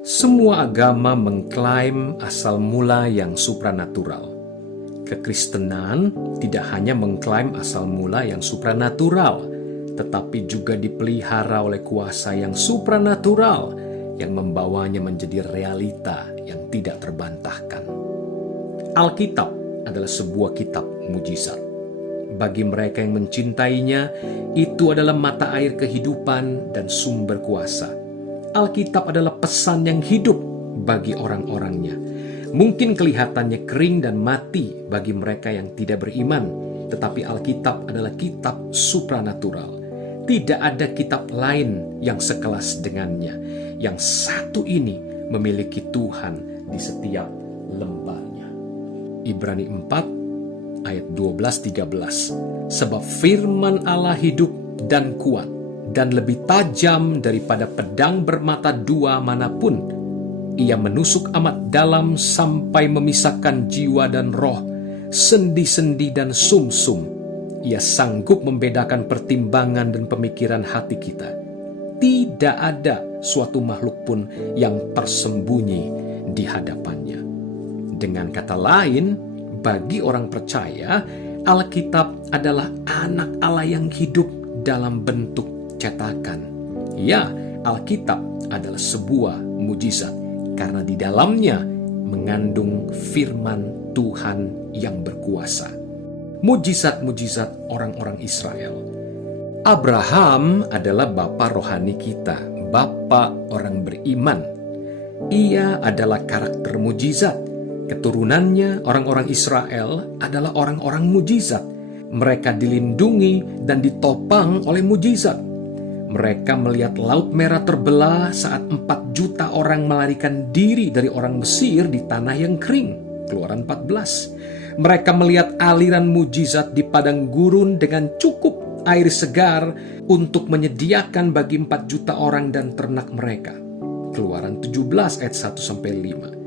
Semua agama mengklaim asal mula yang supranatural. Kekristenan tidak hanya mengklaim asal mula yang supranatural, tetapi juga dipelihara oleh kuasa yang supranatural yang membawanya menjadi realita yang tidak terbantahkan. Alkitab adalah sebuah kitab mujizat. Bagi mereka yang mencintainya, itu adalah mata air kehidupan dan sumber kuasa. Alkitab adalah pesan yang hidup bagi orang-orangnya. Mungkin kelihatannya kering dan mati bagi mereka yang tidak beriman, tetapi Alkitab adalah kitab supranatural. Tidak ada kitab lain yang sekelas dengannya. Yang satu ini memiliki Tuhan di setiap lembarnya. Ibrani 4 ayat 12-13. Sebab firman Allah hidup dan kuat, dan lebih tajam daripada pedang bermata dua manapun. Ia menusuk amat dalam sampai memisahkan jiwa dan roh, sendi-sendi dan sumsum. Ia sanggup membedakan pertimbangan dan pemikiran hati kita. Tidak ada suatu makhluk pun yang tersembunyi di hadapannya. Dengan kata lain, bagi orang percaya, Alkitab adalah anak Allah yang hidup dalam bentuk cetakan. Ya, Alkitab adalah sebuah mujizat karena di dalamnya mengandung firman Tuhan yang berkuasa. Mujizat-mujizat orang-orang Israel. Abraham adalah bapa rohani kita, bapa orang beriman. Ia adalah karakter mujizat. Keturunannya, orang-orang Israel, adalah orang-orang mujizat. Mereka dilindungi dan ditopang oleh mujizat. Mereka melihat Laut Merah terbelah saat 4 juta orang melarikan diri dari orang Mesir di tanah yang kering. Keluaran 14. Mereka melihat aliran mujizat di padang gurun dengan cukup air segar untuk menyediakan bagi 4 juta orang dan ternak mereka. Keluaran 17 ayat 1-5.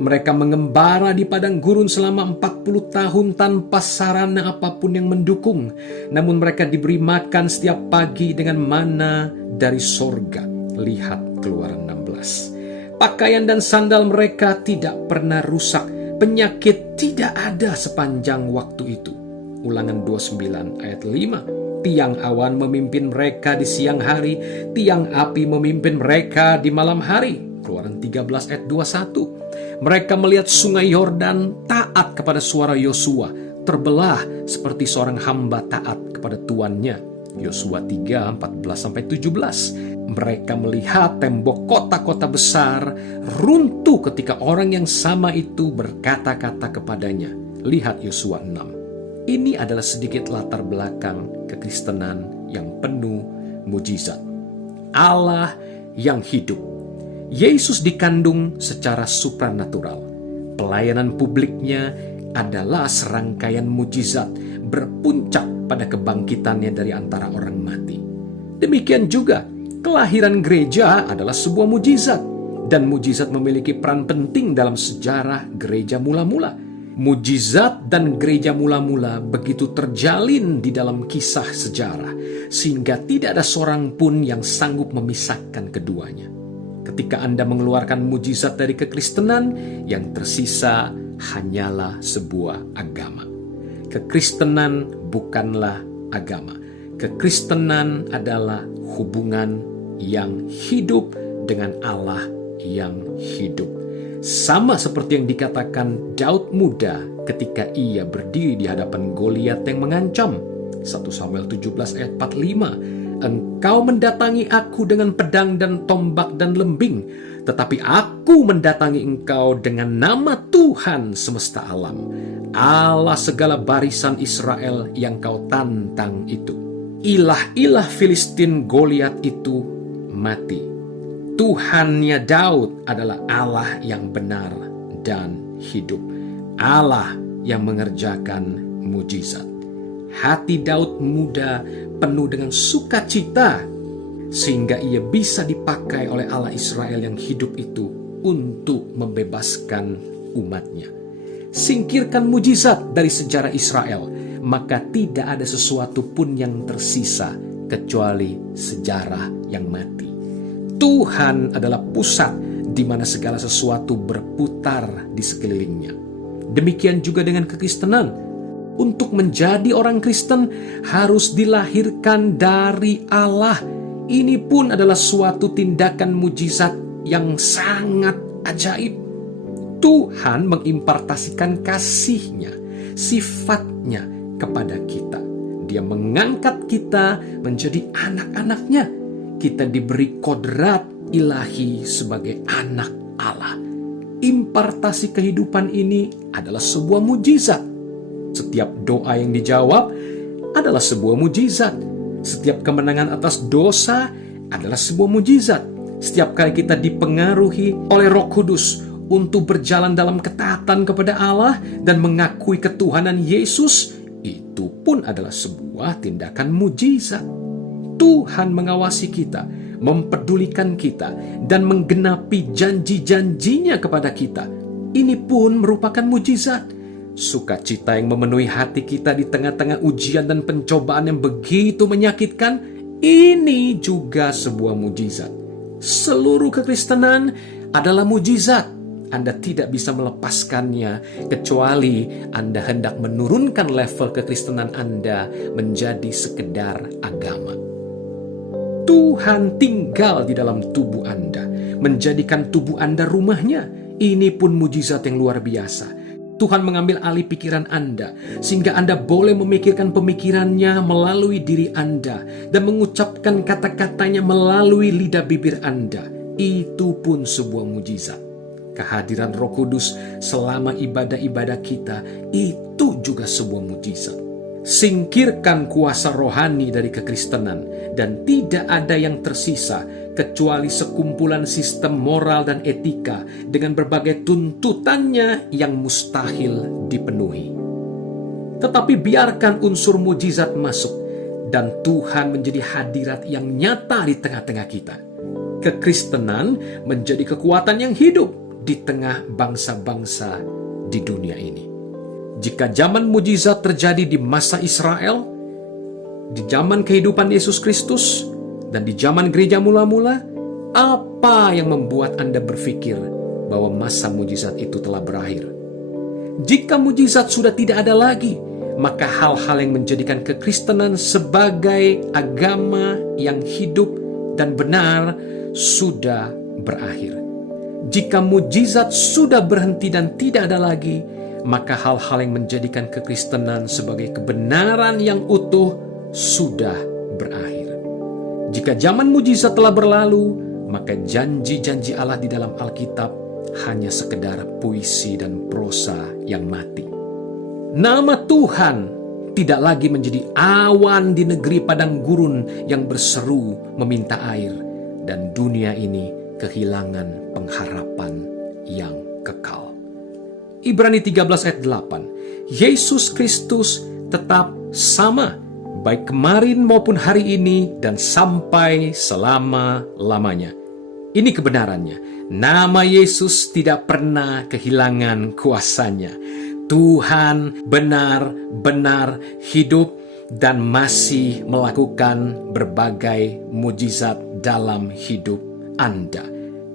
Mereka mengembara di padang gurun selama 40 tahun tanpa sarana apapun yang mendukung. Namun mereka diberi makan setiap pagi dengan mana dari sorga. Lihat Keluaran 16. Pakaian dan sandal mereka tidak pernah rusak. Penyakit tidak ada sepanjang waktu itu. Ulangan 29 ayat 5. Tiang awan memimpin mereka di siang hari. Tiang api memimpin mereka di malam hari. Keluaran 13 ayat 21. Mereka melihat sungai Yordan taat kepada suara Yosua, terbelah seperti seorang hamba taat kepada tuannya. Yosua 3, 14-17. Mereka melihat tembok kota-kota besar runtuh ketika orang yang sama itu berkata-kata kepadanya. Lihat Yosua 6. Ini adalah sedikit latar belakang kekristenan yang penuh mujizat. Allah yang hidup. Yesus dikandung secara supranatural. Pelayanan publiknya adalah serangkaian mujizat berpuncak pada kebangkitannya dari antara orang mati. Demikian juga, kelahiran gereja adalah sebuah mujizat, dan mujizat memiliki peran penting dalam sejarah gereja mula-mula. Mujizat dan gereja mula-mula begitu terjalin di dalam kisah sejarah, sehingga tidak ada seorang pun yang sanggup memisahkan keduanya. Ketika Anda mengeluarkan mujizat dari kekristenan, yang tersisa hanyalah sebuah agama. Kekristenan bukanlah agama. Kekristenan adalah hubungan yang hidup dengan Allah yang hidup. Sama seperti yang dikatakan Daud muda ketika ia berdiri di hadapan Goliat yang mengancam. 1 Samuel 17 ayat 45. Engkau mendatangi aku dengan pedang dan tombak dan lembing, tetapi aku mendatangi engkau dengan nama Tuhan semesta alam, Allah segala barisan Israel yang kau tantang itu. Ilah-ilah Filistin Goliat itu mati. Tuhannya Daud adalah Allah yang benar dan hidup, Allah yang mengerjakan mujizat. Hati Daud muda penuh dengan sukacita, sehingga ia bisa dipakai oleh Allah Israel yang hidup itu untuk membebaskan umatnya. Singkirkan mujizat dari sejarah Israel, maka tidak ada sesuatu pun yang tersisa kecuali sejarah yang mati. Tuhan adalah pusat di mana segala sesuatu berputar di sekelilingnya. Demikian juga dengan kekristenan. Untuk menjadi orang Kristen harus dilahirkan dari Allah. Ini pun adalah suatu tindakan mujizat yang sangat ajaib. Tuhan mengimpartasikan kasih-Nya, sifat-Nya kepada kita. Dia mengangkat kita menjadi anak-anak-Nya. Kita diberi kodrat ilahi sebagai anak Allah. Impartasi kehidupan ini adalah sebuah mujizat. Setiap doa yang dijawab adalah sebuah mujizat. Setiap kemenangan atas dosa adalah sebuah mujizat. Setiap kali kita dipengaruhi oleh Roh Kudus untuk berjalan dalam ketaatan kepada Allah dan mengakui ketuhanan Yesus, itu pun adalah sebuah tindakan mujizat. Tuhan mengawasi kita, mempedulikan kita, dan menggenapi janji-janjinya kepada kita. Ini pun merupakan mujizat. Sukacita yang memenuhi hati kita di tengah-tengah ujian dan pencobaan yang begitu menyakitkan, ini juga sebuah mujizat. Seluruh kekristenan adalah mujizat. Anda tidak bisa melepaskannya kecuali Anda hendak menurunkan level kekristenan Anda menjadi sekedar agama. Tuhan tinggal di dalam tubuh Anda, menjadikan tubuh Anda rumahnya. Ini pun mujizat yang luar biasa. Tuhan mengambil alih pikiran Anda, sehingga Anda boleh memikirkan pemikirannya melalui diri Anda, dan mengucapkan kata-katanya melalui lidah bibir Anda. Itu pun sebuah mujizat. Kehadiran Roh Kudus selama ibadah-ibadah kita, itu juga sebuah mujizat. Singkirkan kuasa rohani dari kekristenan, dan tidak ada yang tersisa kecuali sekumpulan sistem moral dan etika dengan berbagai tuntutannya yang mustahil dipenuhi. Tetapi biarkan unsur mujizat masuk, dan Tuhan menjadi hadirat yang nyata di tengah-tengah kita. Kekristenan menjadi kekuatan yang hidup di tengah bangsa-bangsa di dunia ini. Jika zaman mujizat terjadi di masa Israel, di zaman kehidupan Yesus Kristus, dan di zaman gereja mula-mula, apa yang membuat Anda berpikir bahwa masa mujizat itu telah berakhir? Jika mujizat sudah tidak ada lagi, maka hal-hal yang menjadikan kekristenan sebagai agama yang hidup dan benar sudah berakhir. Jika mujizat sudah berhenti dan tidak ada lagi, maka hal-hal yang menjadikan kekristenan sebagai kebenaran yang utuh sudah berakhir. Jika zaman mujizat telah berlalu, maka janji-janji Allah di dalam Alkitab hanya sekedar puisi dan prosa yang mati. Nama Tuhan tidak lagi menjadi awan di negeri padang gurun yang berseru meminta air, dan dunia ini kehilangan pengharapan yang kekal. Ibrani 13 ayat 8. Yesus Kristus tetap sama, baik kemarin maupun hari ini dan sampai selama-lamanya. Ini kebenarannya. Nama Yesus tidak pernah kehilangan kuasanya. Tuhan benar-benar hidup dan masih melakukan berbagai mujizat dalam hidup Anda.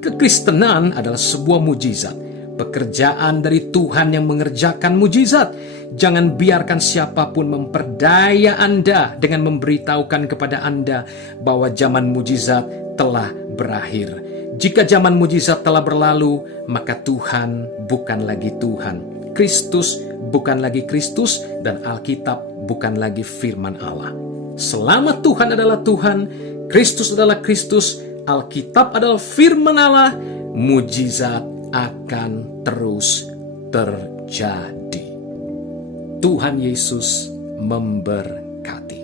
Kekristenan adalah sebuah mujizat. Pekerjaan dari Tuhan yang mengerjakan mujizat. Jangan biarkan siapapun memperdaya Anda dengan memberitahukan kepada Anda bahwa zaman mujizat telah berakhir. Jika zaman mujizat telah berlalu, maka Tuhan bukan lagi Tuhan. Kristus bukan lagi Kristus, dan Alkitab bukan lagi firman Allah. Selama Tuhan adalah Tuhan, Kristus adalah Kristus, Alkitab adalah firman Allah, mujizat akan terus terjadi. Tuhan Yesus memberkati.